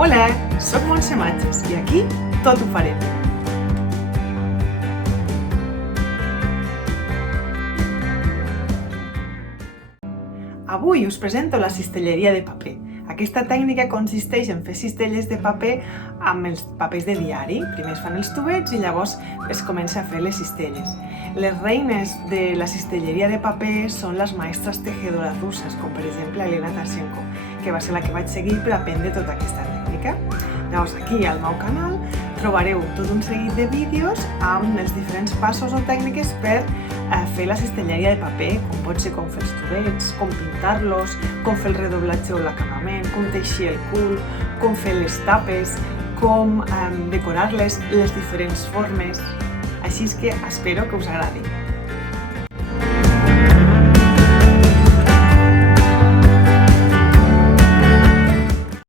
Hola, soc Montse Matges i aquí tot ho farem. Avui us presento la cistelleria de paper. Aquesta tècnica consisteix en fer cistelles de paper amb els papers de diari. Primer es fan els tubets i llavors es comença a fer les cistelles. Les reines de la cistelleria de paper són les maestres tejedoras russes, com per exemple Elena Tashenko, que va ser la que vaig seguir per aprendre tota aquesta tècnica. Llavors aquí al meu canal trobareu tot un seguit de vídeos amb els diferents passos o tècniques per fer la cistelleria de paper, com pot ser com fer els tubets, com pintar-los, com fer el redoblatge o l'acabament, com teixir el cul, com fer les tapes, com decorar-les, les diferents formes. Així que espero que us agradi.